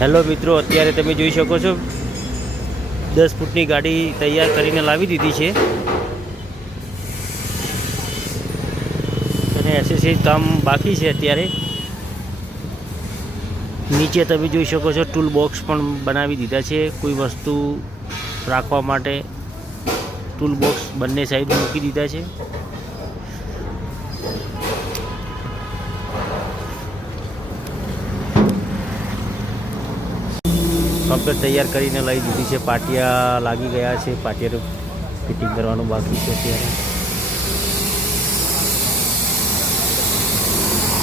હેલો મિત્રો, અત્યારે તમે જોઈ શકો છો 10 ફૂટની ગાડી તૈયાર કરીને લાવી દીધી છે અને એસેસરીઝ કામ બાકી છે. અત્યારે નીચે તમે જોઈ શકો છો ટૂલ બોક્સ પણ બનાવી દીધા છે. કોઈ વસ્તુ રાખવા માટે ટૂલ બોક્સ બંને સાઈડ મૂકી દીધા છે. કમ્પ્લીટ તૈયાર કરીને લઈ દીધી છે. પાટિયા લાગી ગયા છે. પાટિયાનું ફિટિંગ કરવાનું બાકી છે અત્યારે.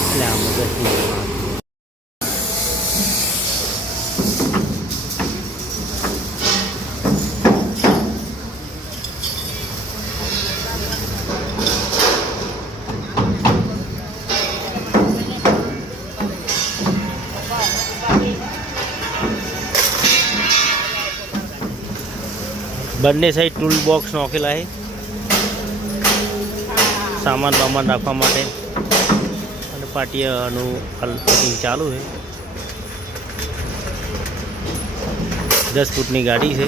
એટલે આ મગજથી બંને સાઈડ ટૂલ બોક્સ નાખેલા છે સામાન બામાન રાખવા માટે અને પાટિયાનું ફિટિંગ ચાલુ છે. 10 ફૂટની ગાડી છે.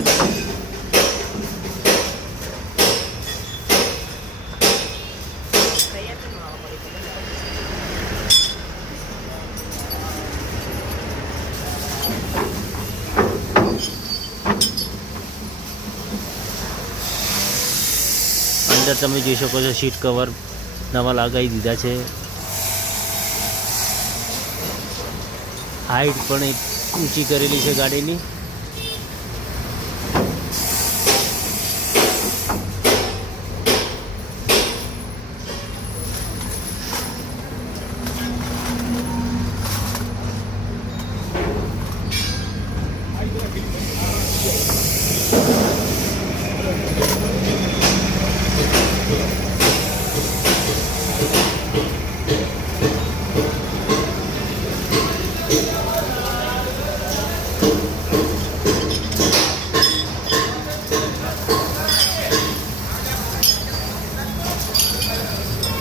અંદર તમે જોઈ શકો છો સીટ કવર નવા લગાવી દીધા છે. હાઈટ પણ ઊંચી કરેલી છે ગાડીની.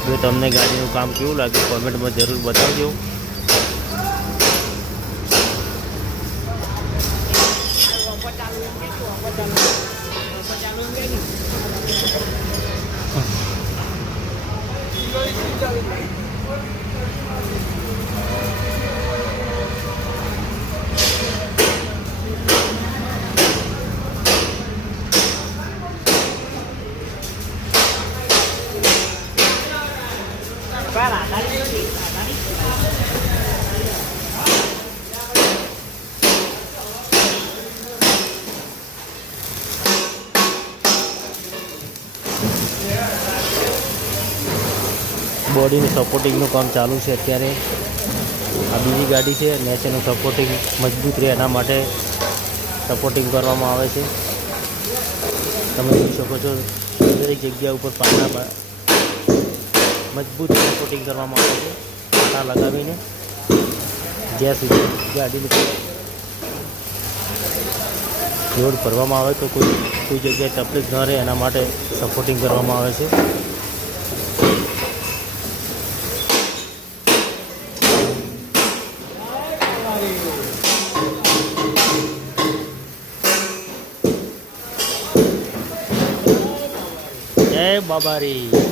જો તમને ગાડીનું કામ કેવું લાગે કોમેન્ટમાં જરૂર બતાવજો. બોડીનું સપોર્ટિંગનું કામ ચાલુ છે અત્યારે. આ બીજી ગાડી છે. નીચેનું સપોર્ટિંગ મજબૂત રહે એના માટે સપોર્ટિંગ કરવામાં આવે છે. તમે જોઈ શકો છો દરેક જગ્યા ઉપર પાટા મજબૂત સપોર્ટિંગ કરવામાં આવે છે. પાટા લગાવીને જ્યાં સુધી ગાડીની લોડ ભરવામાં આવે તો કોઈ જગ્યાએ તકલીફ ન રહે એના માટે સપોર્ટિંગ કરવામાં આવે છે. જય બાબારી.